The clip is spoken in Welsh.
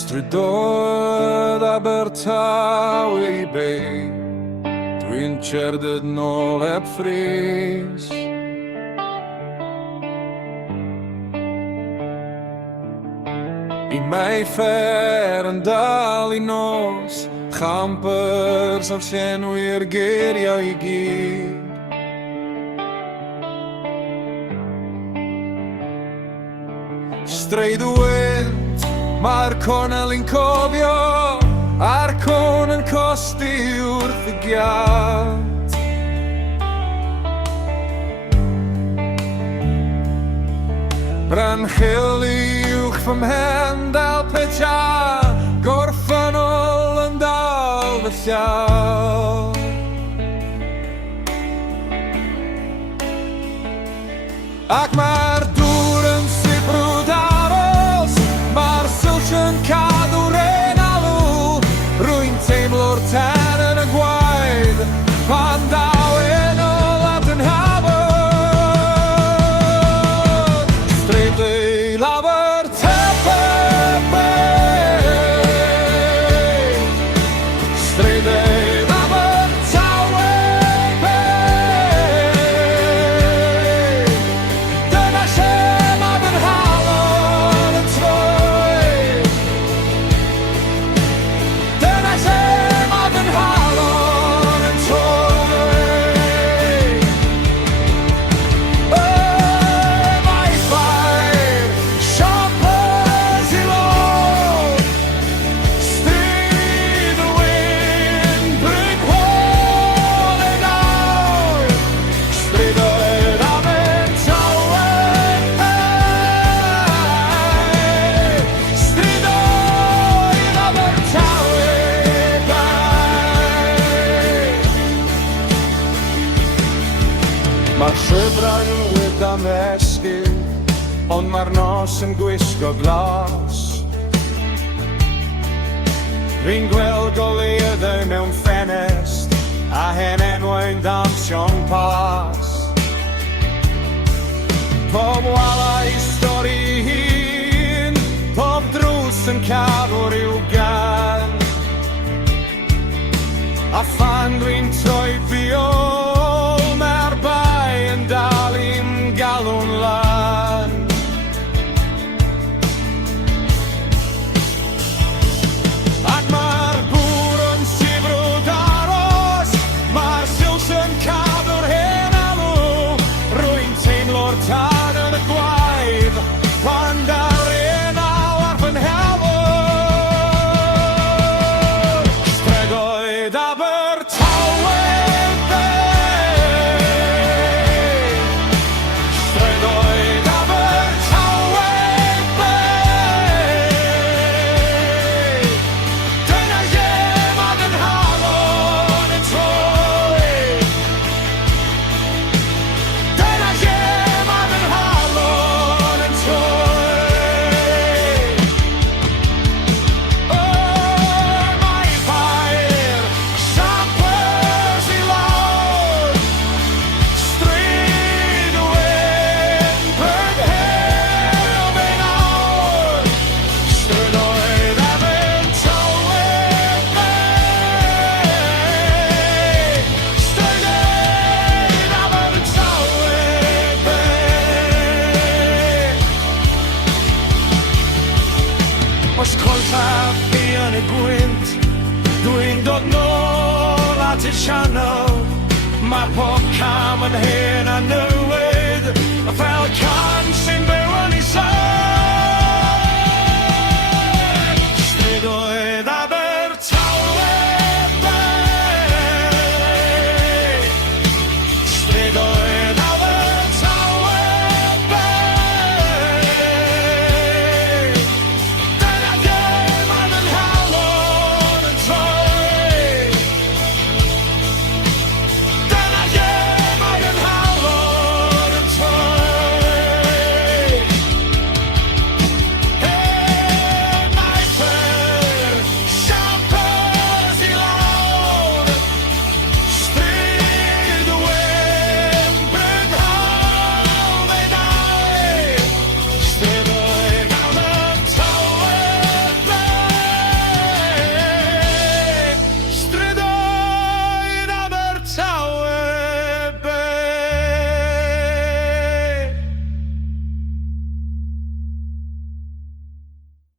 Strydoedd Abertawe I bei, dwi'n cerdded nôl heb ffris. I Mayfair yn dal I nos, champers ar llenwi'r geiriau I gyd. Strydoedd, mae'r cornel i'n cofio, a'r con yn costi wrth y giat. Branchil I uwch fy mhen dal pecha, gorffannol yn dal fy llaw. Ac mae'r dŵr yn sibrwd aros, mae'r silch yn cadw'r enalw, rwy'n teimlo'r ten yn y gwaed, pan dawen ôl Abertawe. Strydoedd Abertawe, Strydoedd Abertawe, dyna lle mae fy nhalon yn troi. Dyna lle mae fy nhalon yn troi. Mae ffair, siopers I lôn, stryd y wyn, bryn hôl yn awr. Strydoedd Abertawe, Strydoedd Abertawe. Mae'r llyfrau yn wyd am esgyd, ond mae'r nos yn gwisgo glas. Fi'n gweld goleuadau mewn ffenest, a hen enwau'n dansio'n pas. Pob walau stori hun, pob drws yn cadw ryw gan. A phan dwi'n troi biol, mae'r bai yn dal i'n galw'n lan. Ac mae'r bwr yn sibrwd aros, mae'r silch yn cadw'r hen alw, rwy'n teimlo'r tan yn y gwaed, pan daw'r enw ar fy nhalw. Strydoedd Abertawe, Strydoedd Abertawe, dyna lle mae fy nhalon yn troi. Dyna lle mae fy nhalon yn troi. Mae ffair, siopers I lôn, stryd y wyn, bryn hôl yn awr. Strydoedd Abertawe, Strydoedd Abertawe. Os colfa fi yn y gwynt, dwi'n dod nôl at y sianel. Mae pob cam yn hen a newid, fel can sy'n byw yn